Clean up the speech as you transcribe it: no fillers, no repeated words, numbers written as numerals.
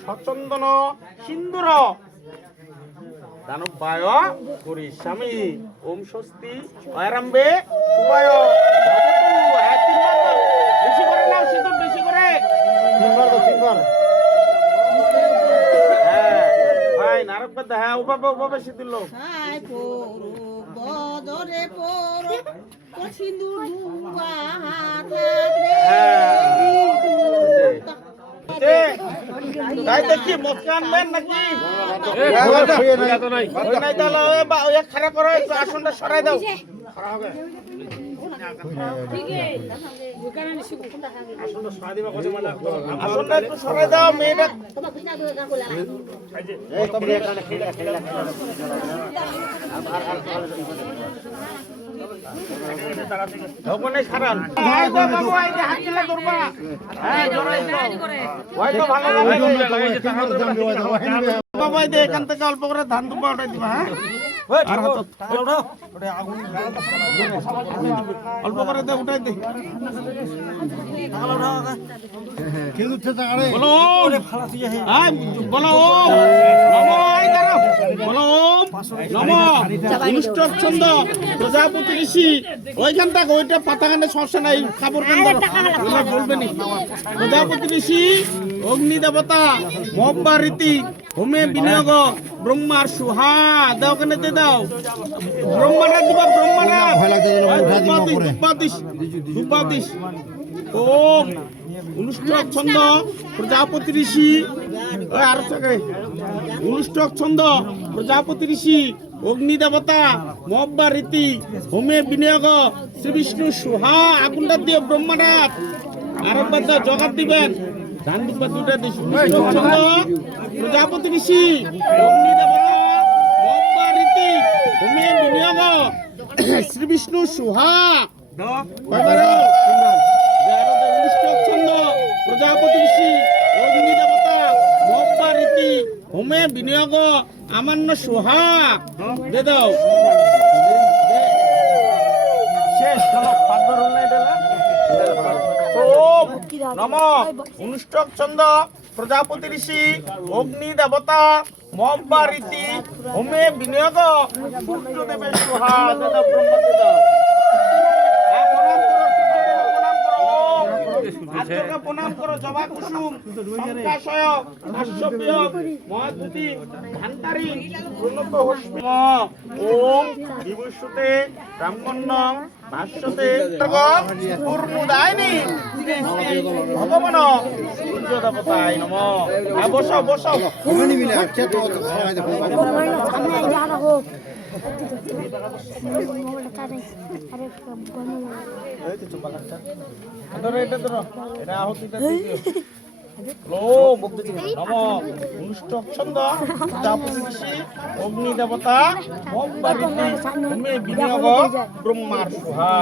সচন্দন সিন্দুর দানবায় করিষ্যামি ওম স্বস্তি অয়ারাম্বে শুভায় বেশি করে নাও সিঁদুর বেশি করে তিনবার হ্যাঁ ভাই নারক বাদ হ্যাঁ ওভাবে সিঁদুর লো বদরে পর সিঁদুর তাই দেখি মক্কা আনবেন নাকি খারাপ করো একটু আসনটা সরাই দাও আসনটা একটু সরাই দাও মেয়েটা ওখানে খারাপ বাবু হাত খেলা করবা হ্যাঁ জোরাই হয়তো ভালো বাবা এখান থেকে অল্প করে ধান দুপা উঠাই দিবা হ্যাঁ অল্প করে দে উঠাই দে বলো বলো অনুষ্ঠান ছন্দ প্রজাপতি ঋষি ওইখান থেকে ওইটা পাতাখানে সমস্যা নাই কাপড় বলবেনি প্রজাপতি ঋষি অগ্নি দেবতা মহব্বা রীতি হোমে বিনিয়োগ ব্রহ্মার সুহা দাও কেন দাও ব্রহ্মারা দিবা ব্রহ্মারা ওম অনুষ্ঠান ছন্দ প্রজাপতি ঋষি আরো অনুষ্ঠান ছন্দ প্রজাপতি ঋষি অগ্নি দেবতা মহব্বা রীতি হোমে বিনিয়োগ শ্রী বিষ্ণু সুহা আগুনটা দিয়ে ব্রহ্মারাত আরেকবার দাও জগাত দিবেন ধান দুপা দুটা দিস ছন্দ প্রজাপতি ঋষি অগ্নি দেবতা মহব্বা রীতি হোমে বিনিয়োগ শ্রী বিষ্ণু সুহা ছন্দ প্রজাপতি ঋষি অগ্নি দেবতা মহব্বা রীতি হোমে বিনিয়োগ আমান্য সুহা দে দাও শেষ নম অনুষ্টক ছন্দ প্রজাপতি ঋষি অগ্নি দেবতা মহব্বা রীতি হোমে বিনিয়োগ সূর্যদেবের সুহা দে দাও ব্রহ্ম দে দাও প্রণাম করো জবা কুসুম শঙ্কাশয় আশ্বপ্য মহাদ্যুতি ধান্তারি উন্নত হস্মি ওম বিভূষতে ব্রাহ্মণ্যং ভাষ্যতে পূর্ণদায়িনী ভগবান সূর্য দেবতায় নমঃ বসাও বসাও অনুষ্ঠান ছন্দ অগ্নি দেবতা বিনিয়োগ ব্রহ্মার সুহা